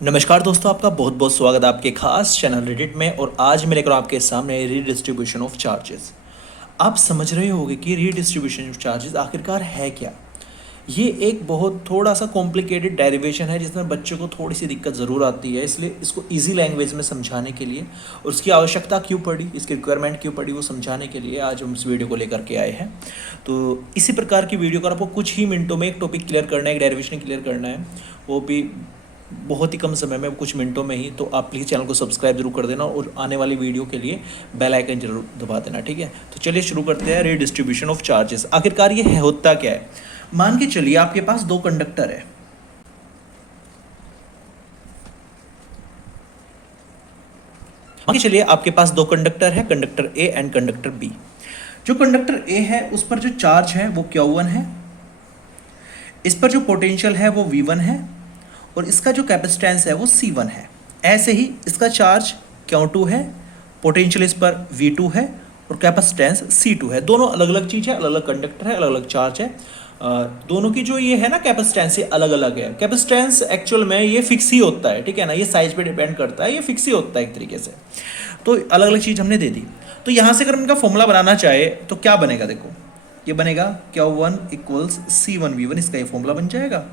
नमस्कार दोस्तों, आपका बहुत बहुत स्वागत है आपके खास चैनल रेडिट में। और आज मैं लेकर आपके सामने रीडिस्ट्रीब्यूशन ऑफ चार्जेस। आप समझ रहे होंगे कि रीडिस्ट्रीब्यूशन ऑफ चार्जेस आखिरकार है क्या। ये एक बहुत थोड़ा सा कॉम्प्लिकेटेड डेरिवेशन है जिसमें बच्चों को थोड़ी सी दिक्कत ज़रूर आती है, इसलिए इसको इजी लैंग्वेज में समझाने के लिए और उसकी आवश्यकता क्यों पड़ी, इसकी रिक्वायरमेंट क्यों पड़ी, वो समझाने के लिए आज हम इस वीडियो को लेकर के आए हैं। तो इसी प्रकार की वीडियो कर आपको कुछ ही मिनटों में एक टॉपिक क्लियर करना है, एक डेरिवेशन क्लियर करना है, वो भी बहुत ही कम समय में, कुछ मिनटों में ही। तो आप प्लीज़ चैनल को सब्सक्राइब जरूर कर देना और आने वाली वीडियो के लिए बेल आइकन जरूर दबा देना, ठीक है। तो चलिए शुरू करते हैं। रीडिस्ट्रीब्यूशन ऑफ चार्जेस आखिरकार ये होता क्या है। मान के चलिए आपके पास दो कंडक्टर है, मान के चलिए आपके पास दो कंडक्टर है, conductor A and conductor B. जो कंडक्टर ए है उस पर जो चार्ज है वो Q1 है, इस पर जो पोटेंशियल है वो V1 है और इसका जो कैपेसिटेंस है वो C1 है। ऐसे ही इसका चार्ज Q2 है, पोटेंशियल इस पर V2 है और कैपेसिटेंस C2 है। दोनों अलग अलग चीज़ है, अलग अलग कंडक्टर है, अलग अलग चार्ज है। दोनों की जो ये है ना कैपेसिटेंस, ये अलग अलग है। कैपेसिटेंस एक्चुअल में ये फिक्स ही होता है, ठीक है ना, ये साइज पे डिपेंड करता है, ये फिक्स ही होता है एक तरीके से। तो अलग अलग चीज़ हमने दे दी। तो यहाँ से अगर हम इनका फॉर्मूला बनाना चाहे तो क्या बनेगा, देखो ये बनेगा Q1 इक्वल्स C1V1, इसका ये फॉर्मूला बन जाएगा।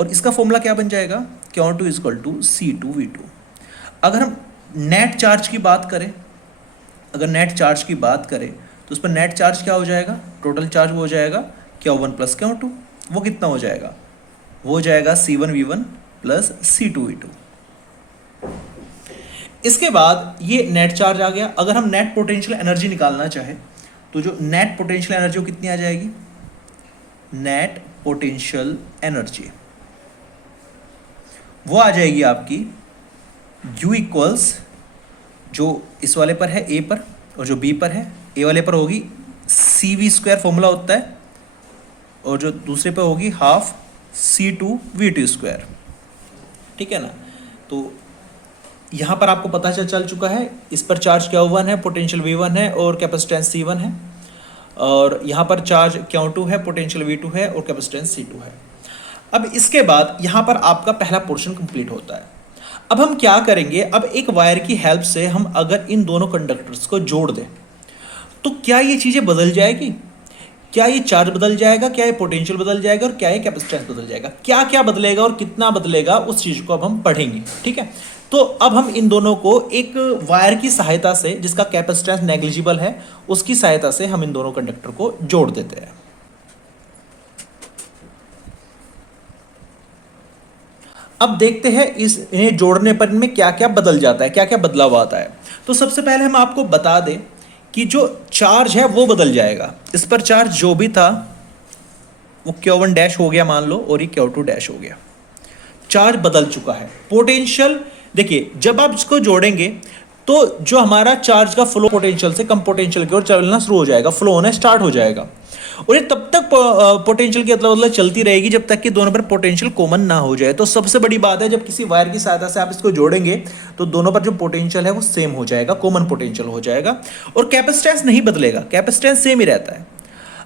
और इसका फॉर्मूला क्या बन जाएगा, Q2 इक्वल टू C2V2। अगर हम नेट चार्ज की बात करें, अगर नेट चार्ज की बात करें तो उस पर नेट चार्ज क्या हो जाएगा, टोटल चार्ज वो हो जाएगा Q1 प्लस Q2। वो कितना हो जाएगा, वो हो जाएगा C1V1 प्लस C2V2। इसके बाद ये नेट चार्ज आ गया। अगर हम नेट पोटेंशियल एनर्जी निकालना चाहे तो जो नेट पोटेंशियल एनर्जी वो कितनी आ जाएगी, नेट पोटेंशियल एनर्जी वो आ जाएगी आपकी U इक्वल्स, जो इस वाले पर है A पर और जो B पर है, A वाले पर होगी CV² फॉर्मूला होता है और जो दूसरे पर होगी हाफ C2V2², ठीक है ना। तो यहाँ पर आपको पता चल चुका है, इस पर चार्ज Q1 है, पोटेंशियल V1 है और कैपेसिटेंस C1 है। और यहाँ पर चार्ज Q2 है, पोटेंशियल V2 है और कैपेसिटेंस C2 है। अब इसके बाद यहाँ पर आपका पहला पोर्शन कंप्लीट होता है। अब हम क्या करेंगे, अब एक वायर की हेल्प से हम अगर इन दोनों कंडक्टर्स को जोड़ दें तो क्या ये चीज़ें बदल जाएगी, क्या ये चार्ज बदल जाएगा, क्या ये पोटेंशियल बदल जाएगा और क्या ये कैपेसिटेंस बदल जाएगा, क्या क्या बदलेगा और कितना बदलेगा, उस चीज़ को अब हम पढ़ेंगे, ठीक है। तो अब हम इन दोनों को एक वायर की सहायता से, जिसका कैपेसिटेंस नेग्लिजिबल है, उसकी सहायता से हम इन दोनों कंडक्टर को जोड़ देते हैं। अब देखते हैं इन्हें जोड़ने पर इनमें क्या क्या बदल जाता है, क्या क्या बदलाव आता है। तो सबसे पहले हम आपको बता दें कि जो चार्ज है वो बदल जाएगा। इस पर चार्ज जो भी था वो Q1 डैश हो गया मान लो, और ये Q2 डैश हो गया। चार्ज बदल चुका है। पोटेंशियल देखिए, जब आप इसको जोड़ेंगे तो जो हमारा चार्ज का फ्लो पोटेंशियल से कम पोटेंशियल की ओर चलना शुरू हो जाएगा, फ्लो होना स्टार्ट हो जाएगा। और ये तब तक पोटेंशियल की अदला बदला चलती रहेगी जब तक कि दोनों पर पोटेंशियल कॉमन ना हो जाए। तो सबसे बड़ी बात है, जब किसी वायर की सहायता से आप इसको जोड़ेंगे तो दोनों पर जो पोटेंशियल है वो सेम हो जाएगा, कॉमन पोटेंशियल हो जाएगा। और कैपेसिटेंस नहीं बदलेगा, कैपेसिटेंस सेम ही रहता है।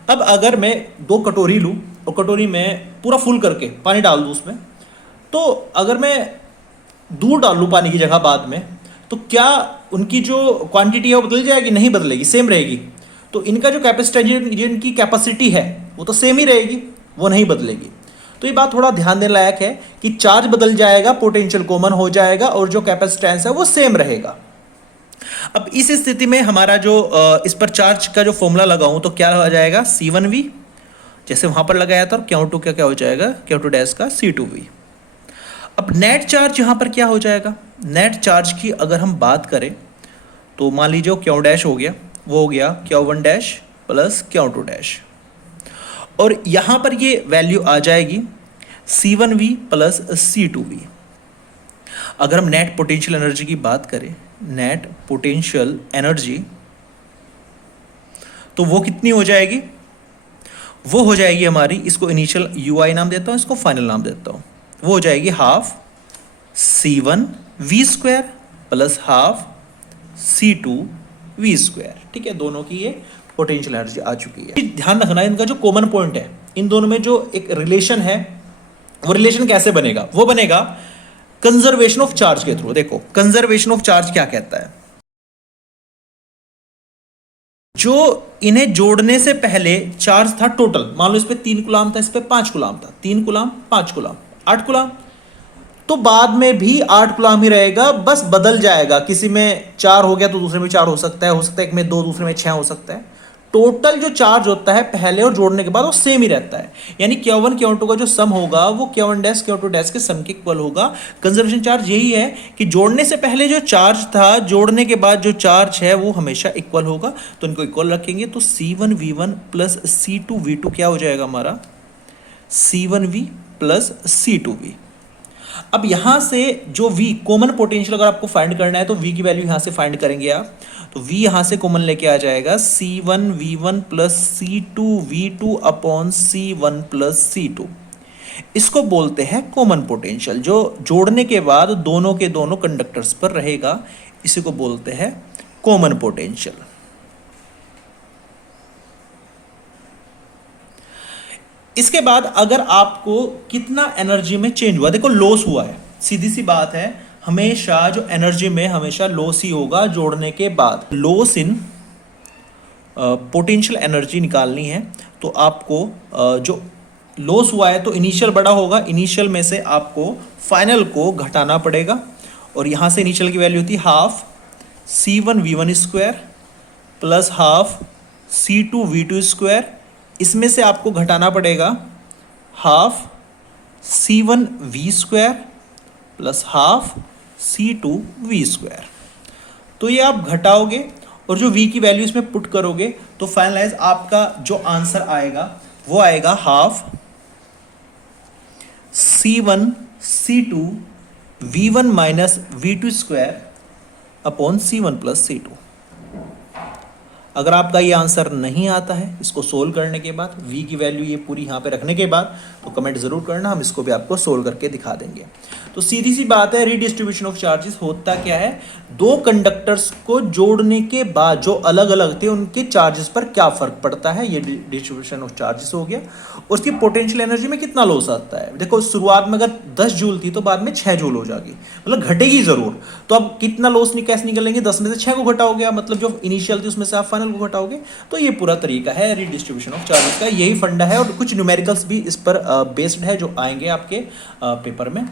अब अगर मैं दो कटोरी लूँ और कटोरी में पूरा फुल करके पानी डाल दूँ उसमें, तो अगर मैं दूध डाल लूँ पानी की जगह बाद में, तो क्या उनकी जो क्वांटिटी है वो बदल जाएगी, नहीं बदलेगी, सेम रहेगी। तो इनका जो कैपेसिटी, इनकी कैपेसिटी है वो तो सेम ही रहेगी, वो नहीं बदलेगी। तो ये बात थोड़ा ध्यान देने लायक है कि चार्ज बदल जाएगा, पोटेंशियल कॉमन हो जाएगा और जो कैपेसिटेंस है वो सेम रहेगा। अब इस स्थिति में हमारा जो इस पर चार्ज का जो फॉर्मूला लगाऊं तो क्या हो जाएगा, C1V जैसे वहां पर लगाया था, और Q2 का क्या हो जाएगा, Q2 डैश का C2V। अब नेट चार्ज यहां पर क्या हो जाएगा, नेट चार्ज की अगर हम बात करें तो मान लीजिए Q डैश हो गया, वो हो गया Q1 dash plus Q2 dash, और यहां पर ये वैल्यू आ जाएगी C1V प्लस C2V। अगर हम नेट पोटेंशियल एनर्जी की बात करें, नेट पोटेंशियल एनर्जी, तो वो कितनी हो जाएगी, वो हो जाएगी हमारी, इसको इनिशियल UI नाम देता हूं, इसको फाइनल नाम देता हूं, वो हो जाएगी half C1V² plus half C2V², ठीक है। दोनों की ये पोटेंशियल एनर्जी आ चुकी है। ध्यान रखना इनका जो कॉमन पॉइंट है, इन दोनों में जो एक रिलेशन है, वो रिलेशन कैसे बनेगा, वो बनेगा कंजर्वेशन ऑफ चार्ज के थ्रू। देखो कंजर्वेशन ऑफ चार्ज क्या कहता है, जो इन्हें जोड़ने से पहले चार्ज था टोटल, मान लो इस पे 3 कूलाम था, इस पे 5 कूलाम था, 3 कूलाम 5 कूलाम 8 कूलाम, तो बाद में भी 8 कूलाम ही रहेगा, बस बदल जाएगा, किसी में 4 हो गया तो दूसरे में 4 हो सकता है एक में 2, दूसरे में 6 हो सकता है। टोटल जो चार्ज होता है पहले और जोड़ने के बाद वो सेम ही रहता है, यानी Q1 Q2 का जो सम होगा वो Q1 डैश Q2 डैश के सम के इक्वल होगा। कंजर्वेशन चार्ज यही है कि जोड़ने से पहले जो चार्ज था, जोड़ने के बाद जो चार्ज है वो हमेशा इक्वल होगा, तो इनको इक्वल रखेंगे तो C1V1 प्लस C2V2 क्या हो जाएगा हमारा, C1V प्लस C2V। अब यहां से जो V कॉमन पोटेंशियल अगर आपको फाइंड करना है तो V की वैल्यू यहां से फाइंड करेंगे आप, तो V यहां से कॉमन लेके आ जाएगा C1V1 plus C2V2 upon C1 plus C2। इसको बोलते हैं कॉमन पोटेंशियल, जो जोड़ने के बाद दोनों के दोनों कंडक्टर्स पर रहेगा, इसी को बोलते हैं कॉमन पोटेंशियल। इसके बाद अगर आपको कितना एनर्जी में चेंज हुआ, देखो लॉस हुआ है, सीधी सी बात है, हमेशा जो एनर्जी में हमेशा लॉस ही होगा जोड़ने के बाद। लॉस इन पोटेंशियल एनर्जी निकालनी है तो आपको जो लॉस हुआ है तो इनिशियल बड़ा होगा, इनिशियल में से आपको फाइनल को घटाना पड़ेगा, और यहां से इनिशियल की वैल्यू थी half C1V1 square plus half C2V2 square, इसमें से आपको घटाना पड़ेगा half C1V square plus half C2V square. तो ये आप घटाओगे और जो V की वैल्यू इसमें पुट करोगे तो फाइनलाइज आपका जो आंसर आएगा वो आएगा half C1 C2 V1 minus V2 square upon C1 plus C2। अगर आपका ये आंसर नहीं आता है, इसको सोल्व करने के बाद V की वैल्यू ये पूरी यहाँ पे रखने के बाद, तो कमेंट ज़रूर करना, हम इसको भी आपको सोल्व करके दिखा देंगे। तो सीधी सी बात है, रीडिस्ट्रीब्यूशन ऑफ चार्जेस होता क्या है, दो कंडक्टर्स को जोड़ने के बाद जो अलग अलग थे उनके चार्जेस पर क्या फ़र्क पड़ता है, ये डिस्ट्रीब्यूशन ऑफ चार्जेस हो गया। उसकी पोटेंशियल एनर्जी में कितना लॉस आता है, देखो शुरुआत में अगर 10 जूल थी तो बाद में 6 जूल हो जाएगी, मतलब घटेगी ज़रूर। तो अब कितना लॉस कैसे निकलेंगे, 10 में से 6 को घटाओगे, मतलब जो इनिशियल थी उसमें से आप फाइनल को घटाओगे। तो ये पूरा तरीका है रीडिस्ट्रीब्यूशन ऑफ चार्जेस का, यही फंडा है, और कुछ न्यूमेरिकल्स भी इस पर बेस्ड है जो आएंगे आपके पेपर में।